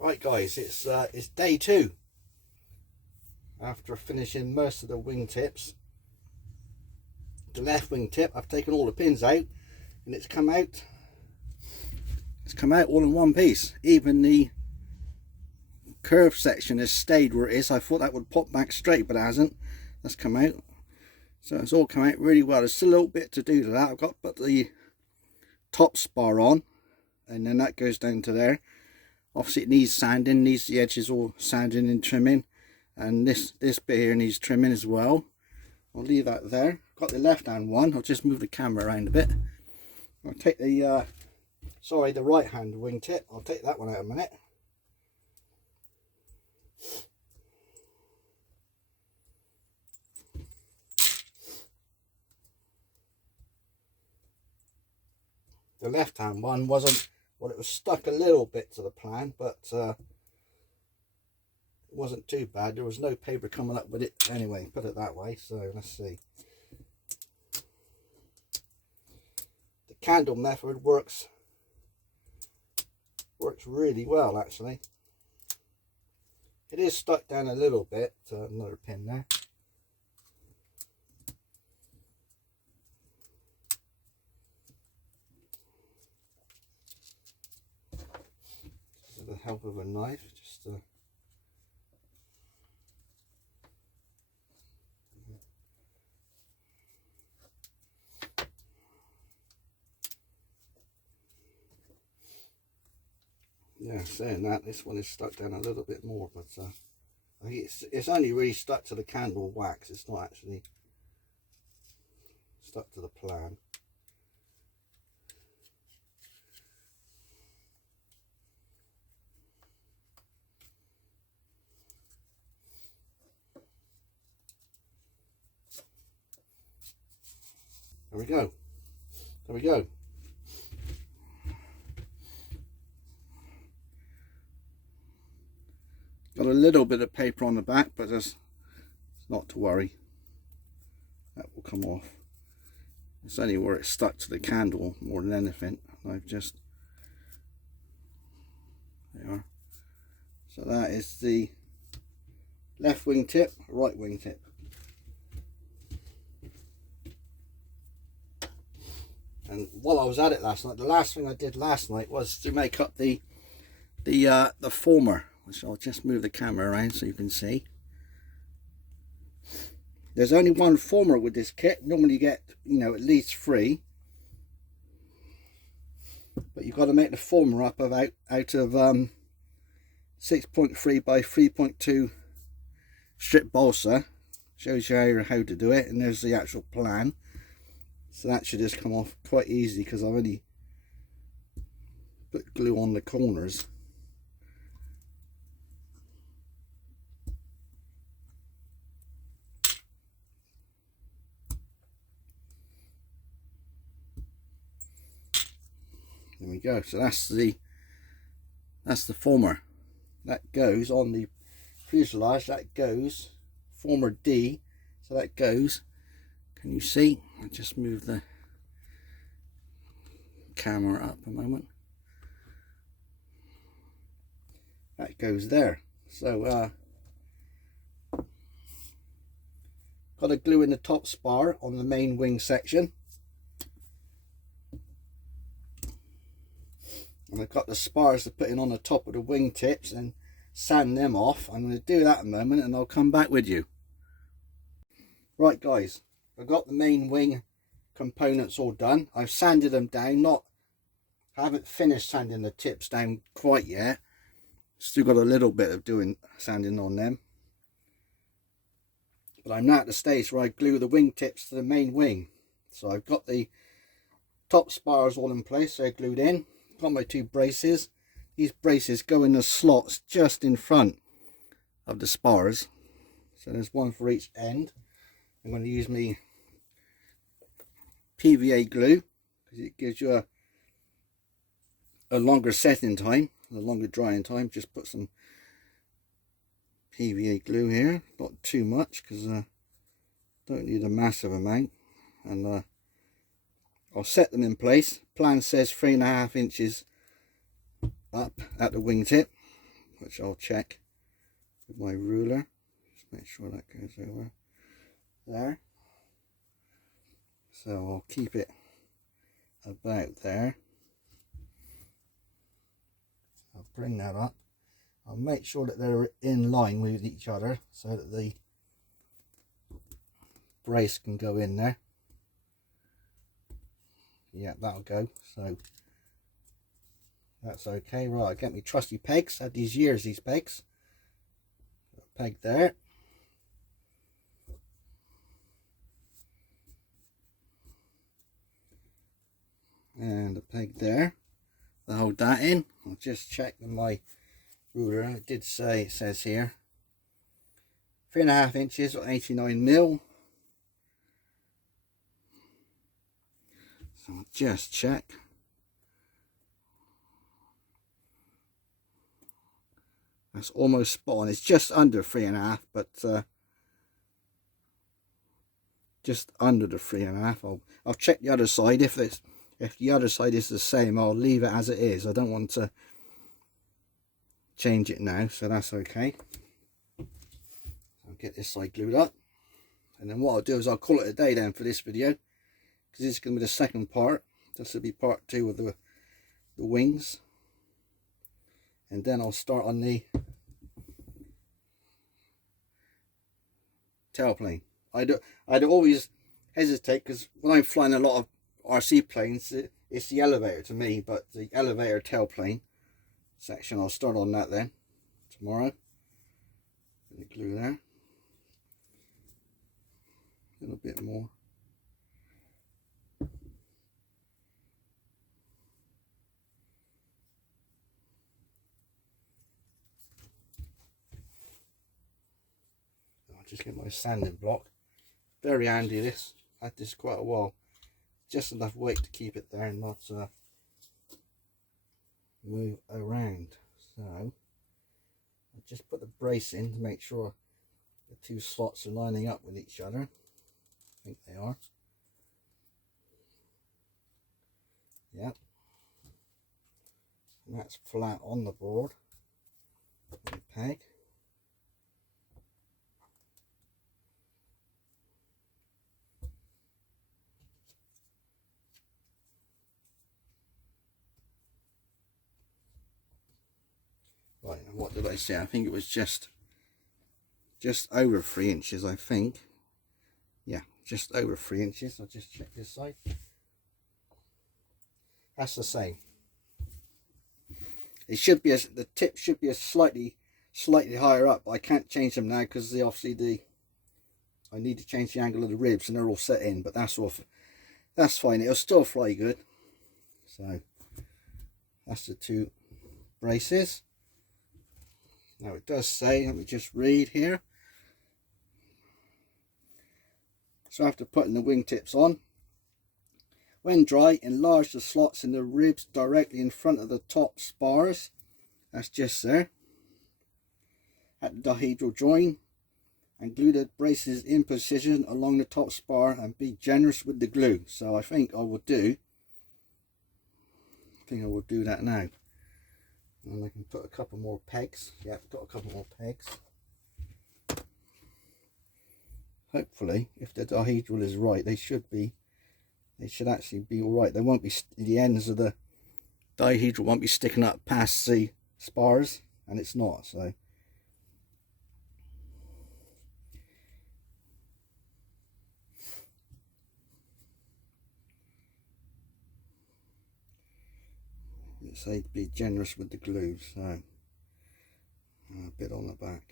Right guys, it's day 2 after finishing most of the wingtips. The left wingtip, I've taken all the pins out and it's come out all in one piece. Even the curved section has stayed where it is. I thought that would pop back straight, but it hasn't. That's come out, so it's all come out really well. There's still a little bit to do to that. I've got to put the top spar on, and then that goes down to there. Obviously it needs sanding, needs the edges all sanding and trimming, and this bit here needs trimming as well. I'll leave that there. Got the left hand one. I'll just move the camera around a bit. I'll take the the right hand wingtip. I'll take that one out a minute. The left hand one wasn't, well, it was stuck a little bit to the plan, but it wasn't too bad. There was no paper coming up with it anyway, put it that way. So let's see. The candle method works really well, actually. It is stuck down a little bit. Another pin there. With the help of a knife, just yeah, saying that, this one is stuck down a little bit more, but I think it's only really stuck to the candle wax. It's not actually stuck to the plan. There we go. There we go. Got a little bit of paper on the back, but it's not to worry. That will come off. It's only where it's stuck to the candle more than anything. I've just, there you are. So that is the left wing tip, right wing tip. And while I was at it last night, the last thing I did last night was to make up the former, which I'll just move the camera around so you can see. There's only one former with this kit. Normally you get, you know, at least 3. But you've got to make the former up of out of 6.3 by 3.2 strip balsa. Shows you how to do it, and there's the actual plan. So that should just come off quite easy because I've only put glue on the corners. There we go. So that's the former. That goes on the fuselage. That goes former D. So that goes. Can you see? I'll just move the camera up a moment. That goes there. So got to glue in the top spar on the main wing section. And I've got the spars to put in on the top of the wing tips and sand them off. I'm going to do that in a moment and I'll come back with you. Right guys, I've got the main wing components all done. I've sanded them down. I haven't finished sanding the tips down quite yet. Still got a little bit of sanding on them. But I'm now at the stage where I glue the wing tips to the main wing. So I've got the top spars all in place. They're glued in. Got my 2 braces. These braces go in the slots just in front of the spars. So there's one for each end. I'm going to use my PVA glue because it gives you a longer setting time, a longer drying time. Just put some PVA glue here, not too much because I don't need a massive amount, and I'll set them in place. Plan says 3.5 inches up at the wingtip. which I'll check with my ruler. Just make sure that goes over there. So I'll keep it about there. I'll bring that up. I'll make sure that they're in line with each other so that the brace can go in there. Yeah, that'll go. So that's okay. Right, I get me trusty pegs. Had these years, these pegs. A peg there. And a peg there. I'll hold that in. I'll just check with my ruler. It did say, it says here 3.5 inches or 89mm. So I'll just check. That's almost spot on. It's just under 3.5, but just under the 3.5. I'll check the other side. If the other side is the same, I'll leave it as it is. I don't want to change it now, so that's okay. I'll get this side glued up, and then what I'll do is I'll call it a day then for this video, because this is going to be the second part. This will be part 2 of the wings, and then I'll start on the tailplane. I'd always hesitate because when I'm flying a lot of RC planes, it's the elevator to me, but the elevator tailplane section, I'll start on that then tomorrow. The glue there, a little bit more. I'll just get my sanding block. Very handy this. I had this quite a while. Just enough weight to keep it there and not move around. So I'll just put the brace in to make sure the 2 slots are lining up with each other. I think they are. Yep. And that's flat on the board. And peg. Right, and what did I say? I think it was just over 3 inches, I think. Yeah, just over 3 inches. I'll just check this side. That's the same. It should be the tip should be a slightly higher up, but I can't change them now because obviously I need to change the angle of the ribs and they're all set in, but that's fine. It'll still fly good. So that's the 2 braces. Now it does say, let me just read here. So after putting the wingtips on, when dry, enlarge the slots in the ribs directly in front of the top spars. That's just there. At the dihedral join, and glue the braces in position along the top spar and be generous with the glue. So I think I will do that now. And I can put a couple more pegs. Yeah, I've got a couple more pegs. Hopefully, if the dihedral is right, they should actually be all right. They won't be, the ends of the dihedral won't be sticking up past the spars, and it's not. So say be generous with the glue, so a bit on the back.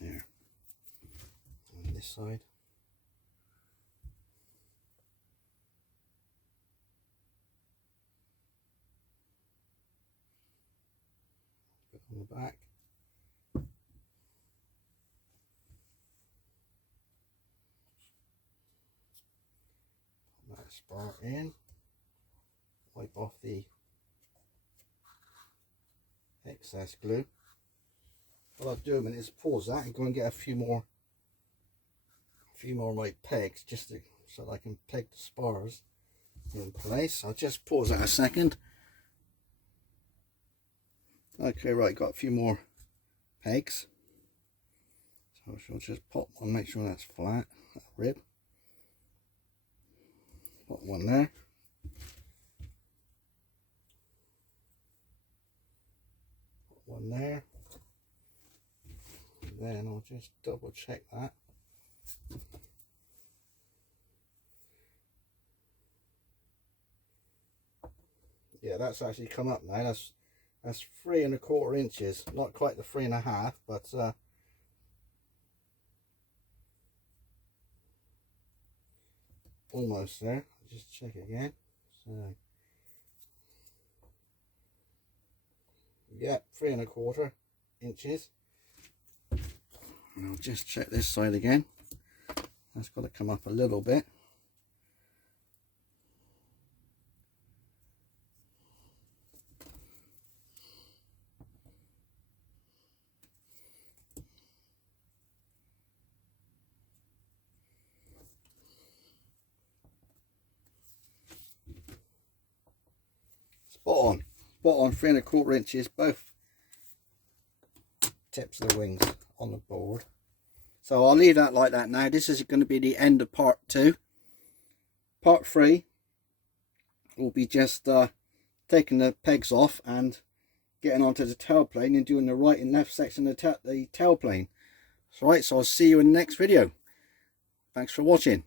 There. On this side. Bit on the back. that spar in, wipe off the excess glue. What I'll do a minute is pause that and go and get a few more like pegs, just so that I can peg the spars in place. I'll just pause that a second. Okay, right, got a few more pegs, so I shall just pop one, make sure that's flat, that rib. Put one there. Put one there. And then I'll just double check that. Yeah, that's actually come up now. That's 3 1/4 inches. Not quite the 3 1/2, but almost there. I'll just check again. So yeah, 3 1/4 inches. And I'll just check this side again. That's got to come up a little bit. Spot on 3 1/4 inches, both tips of the wings on the board. So I'll leave that like that now. This is going to be the end of part 2. Part 3 will be just taking the pegs off and getting onto the tailplane and doing the right and left section of the tailplane. Right, so I'll see you in the next video. Thanks for watching.